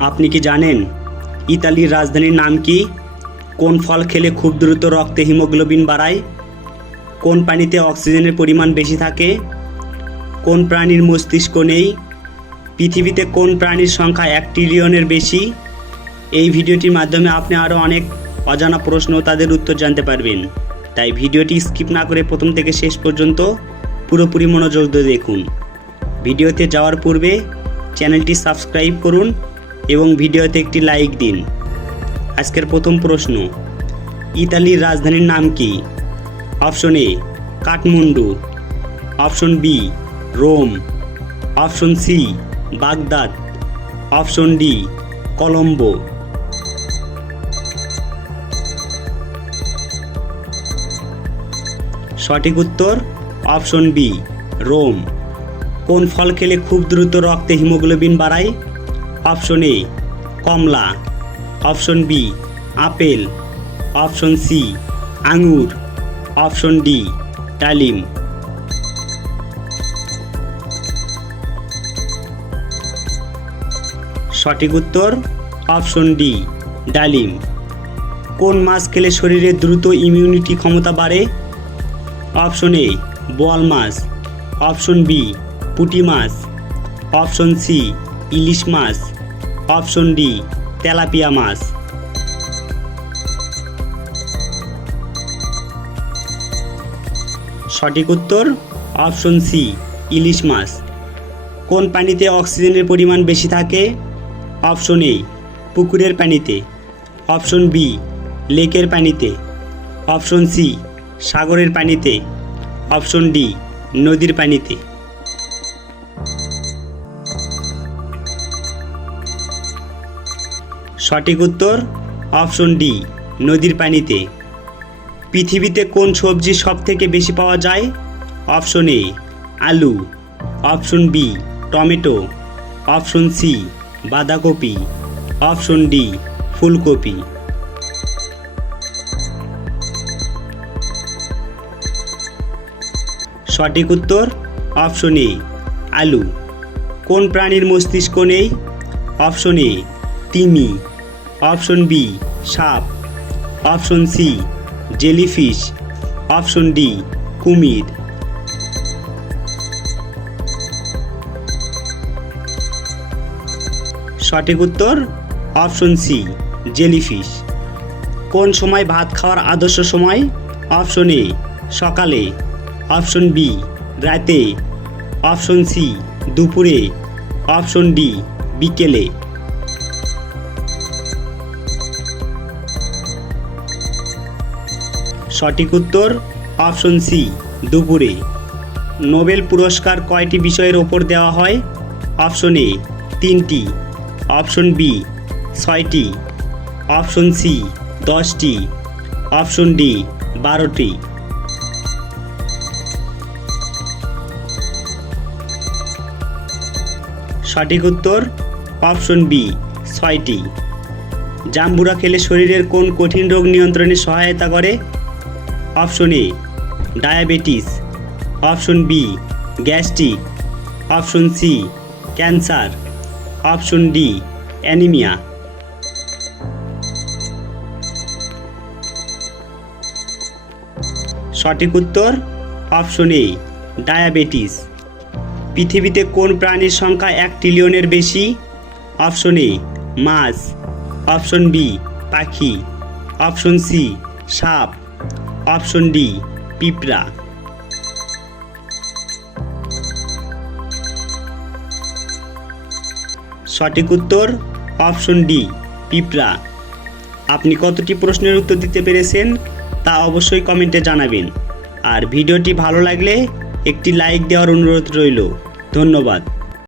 আপনি কি জানেন ইতালির রাজধানীর নাম কি? কোন ফল খেলে খুব দ্রুত রক্তে হিমোগ্লোবিন বাড়ায়? কোন পানিতে অক্সিজেনের পরিমাণ বেশি থাকে? কোন প্রাণীর মস্তিষ্ক নেই? পৃথিবীতে কোন প্রাণীর সংখ্যা এক ট্রিলিয়নের বেশি? এই ভিডিওটির মাধ্যমে আপনি আরও অনেক অজানা প্রশ্ন ও তাদের উত্তর জানতে পারবেন। তাই ভিডিওটি স্কিপ না করে প্রথম থেকে শেষ পর্যন্ত পুরোপুরি মনোযোগ দিয়ে দেখুন। ভিডিওতে যাওয়ার পূর্বে চ্যানেলটি সাবস্ক্রাইব করুন এবং ভিডিওতে একটি লাইক দিন। আজকের প্রথম প্রশ্ন, ইতালির রাজধানীর নাম কি? Option A, Kathmandu. Option B, Rome. Option C, Baghdad. Option D, Colombo. সঠিক উত্তর, অপশন বি, রোম। কোন ফল খেলে খুব দ্রুত রক্তে হিমোগ্লোবিন বাড়ায়? Option A, Kamala. Option B, apple. Option C, আঙুর। অপশন ডি, ডালিম। সঠিক উত্তর, অপশন ডি, ডালিম। কোন মাছ খেলে শরীরে দ্রুত ইমিউনিটি ক্ষমতা বাড়ে? অপশন এ, বোয়াল মাছ। অপশন বি, পুঁটি মাছ। অপশন সি ইলিশ মাছ, অপশন ডি, তেলাপিয়া মাছ। সঠিক উত্তর, অপশন সি, ইলিশ মাছ। কোন পানিতে অক্সিজেনের পরিমাণ বেশি থাকে? অপশন এ, পুকুরের পানিতে। অপশন বি, লেকের পানিতে। অপশন সি, সাগরের পানিতে। অপশন ডি, নদীর পানিতে। সঠিক উত্তর, অপশন ডি, নদীর পানিতে। পৃথিবীতে কোন সবজি সব থেকে বেশি পাওয়া যায়? অপশন এ, আলু। Option B, tomato. Option C, বাঁধাকপি। অপশন ডি, ফুলকপি। সঠিক উত্তর, অপশন এ, আলু। কোন প্রাণীর মস্তিষ্ক নেই? অপশন এ তিমি। অপশন বি সাপ। Option C jellyfish option D কুমির। সঠিক উত্তর অপশন সি জেলিফিশ কোন সময় ভাত খাওয়ার আদর্শ সময়? অপশন এ সকালে। অপশন বি রাতে। অপশন সি দুপুরে। অপশন ডি বিকেলে। সঠিক উত্তর, অপশন সি, দুপুরে। নোবেল পুরস্কার কয়টি বিষয়ের ওপর দেওয়া হয়? অপশন এ, তিনটি। অপশন বি, ছয়টি। অপশন সি, দশটি। অপশন ডি, বারোটি। সঠিক উত্তর, অপশন বি, ছয়টি। জাম্বুরা খেলে শরীরের কোন কঠিন রোগ নিয়ন্ত্রণে সহায়তা করে? Option A, diabetes, option B, gastric, option C, cancer, option D, anaemia. সঠিক উত্তর, অপশন এ, ডায়াবেটিস। পৃথিবীতে কোন প্রাণীর সংখ্যা এক ট্রিলিয়নের বেশি? অপশন এ, মাছ। অপশন বি, পাখি। অপশন সি, সাপ। অপশন ডি, পিঁপড়া। সঠিক উত্তর, অপশন ডি, পিঁপড়া। আপনি কতটি প্রশ্নের উত্তর দিতে পেরেছেন তা অবশ্যই কমেন্টে জানাবেন। আর ভিডিওটি ভালো লাগলে একটি লাইক দেওয়ার অনুরোধ রইল। ধন্যবাদ।